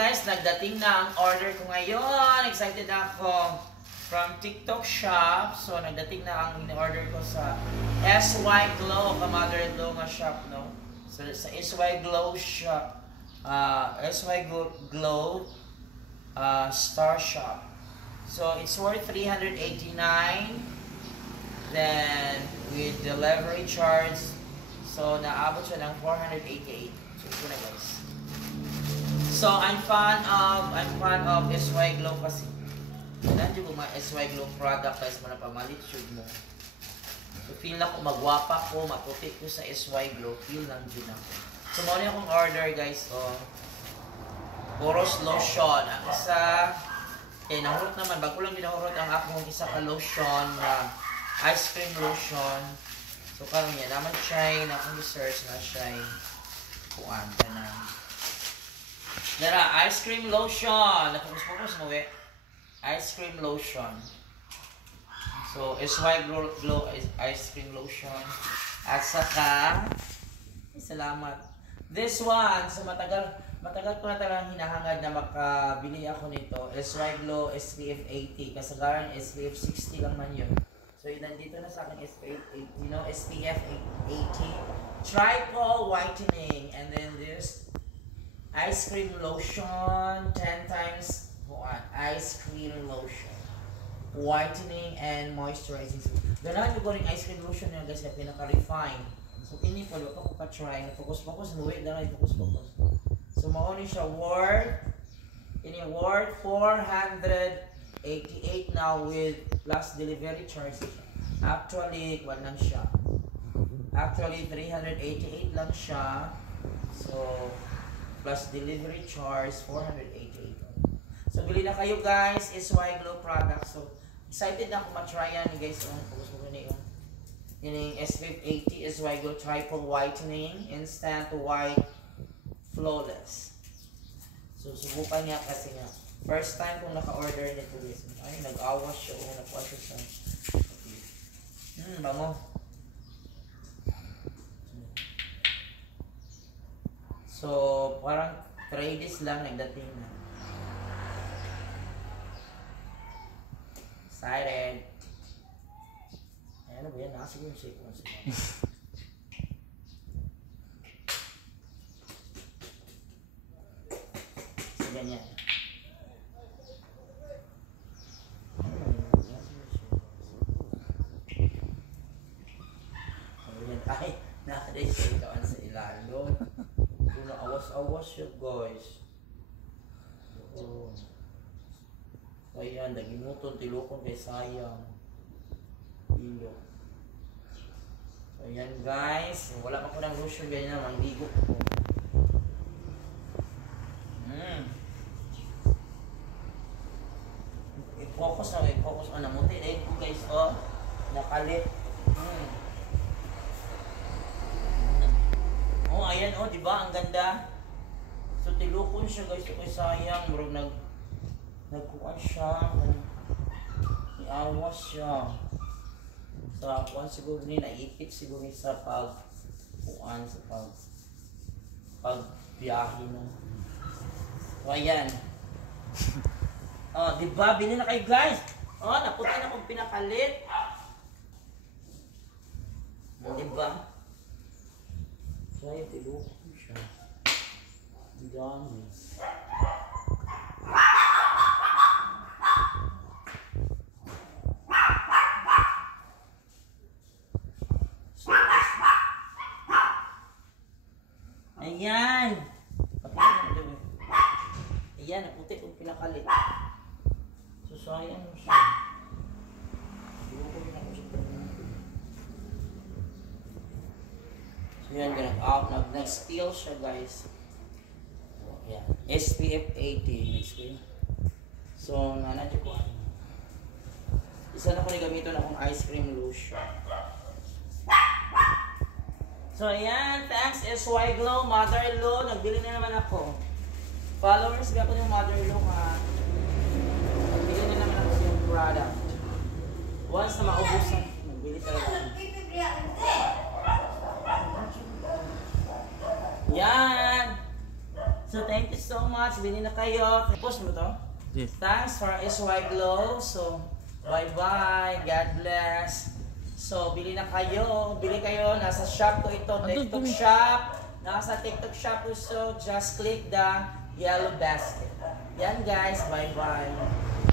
guys, nagdating na ang order ko ngayon. Excited ako from TikTok shop. So nagdating na ang in-order ko sa SY Glow, ka-mother-in-law nga shop, no? So sa SY Glow shop, SY Glow Star Shop. So it's worth 389. Then with delivery charge, so naabot siya ng 488. So ito na guys. So I'm fan of SY Glow kasi. Nandiyo ko mga SY Glow product guys, mo na pamalit should mo. So feel na ko magwapa ko, matutik ko sa SY Glow, feel lang din ako. So muna akong order guys, Poros lotion. Ang isa, nahurot naman, bago lang ginahurot ang akong isa ka lotion na ice cream lotion. So karon yan, naman siya, na akong research na siya, kuwan, ganun. Dara, ice cream lotion. Napokus-pokus mo ice cream lotion. So, SY Glow ice cream lotion. At saka, salamat. This one, so matagal ko na talagang hinahangad na makabili ako nito. SY Glow SPF 80. Kasagaran SPF 60 lang man yun. So, nandito na sa akin SPF 80. SPF 80. Triple whitening. And then this ice cream lotion, 10 times ice cream lotion, whitening and moisturizing. Ganahan ko rin ice cream lotion nyo guys na pinaka-refine. So ini po, wala ko pa-try. Focus-focus, nuwi na rin focus-focus. So mauni siya worth 488 now with plus delivery charge. Actually, wala lang siya. Actually, 388 lang siya. So, plus delivery charge, 488. So, bili na kayo guys, SY Glow product. So, excited na ako matry yan guys. Focus mo na yung SPF 80 SY Glow Triple Whitening, Instant White, Flawless. So, subukan niya kasi nga. First time kong naka-order nito guys. Ay, nag-awas siya. Nag-awas siya sa... bango. So, parang 3 days lang nagdating na. Excited. Ayan na ba yan? Nakasiguro yung shake once again. So, ganyan. Ay, nakaday siya ikawan sa ilalo. Kung awas-awas siya guys. Oo. Ayan, dagimuton, tilokon kay sayang. Ilo. So ayan guys, wala pa ko ng lotion ganyan na, mangligo ko. I-focus na, namuti na yun guys, nakalit. Oh, ayan diba? Ang ganda. So, tilukon siya guys. Ito sayang. Bro, nagkuhan siya. Iawas siya. Sa kuhan siguro ni, naipit siguro ni sa pagkuhan, sa pagbiyahe no. So, ayan. Diba? Bili na kayo guys. Naputi na kong pinakalit. Diba? Kaya tilukon siya. Ang dami. Ayan! Ayan, naputi kung pinakalit. So, sayang mo siya. Tilukon na ko siya. So yan, nag-steal siya guys. Yan, SPF 80 next week. So, nanadyo ko. Isa na ko nagamiton akong ice cream lotion. So yan, thanks SY Glow, Mother-in-law. Nagbili na naman ako. Followers ba ko yung Mother-in-law ha? Nagbili na naman ako yung product. Once na maubusan, nagbili talaga. Yan! So thank you so much. Bili na kayo. Post mo to? Yes. Thanks for SY Glow. So, bye-bye. God bless. So, bili na kayo. Bili kayo. Nasa shop ko ito. TikTok shop. Nasa TikTok shop ko. So, just click the yellow basket. Yan guys. Bye-bye.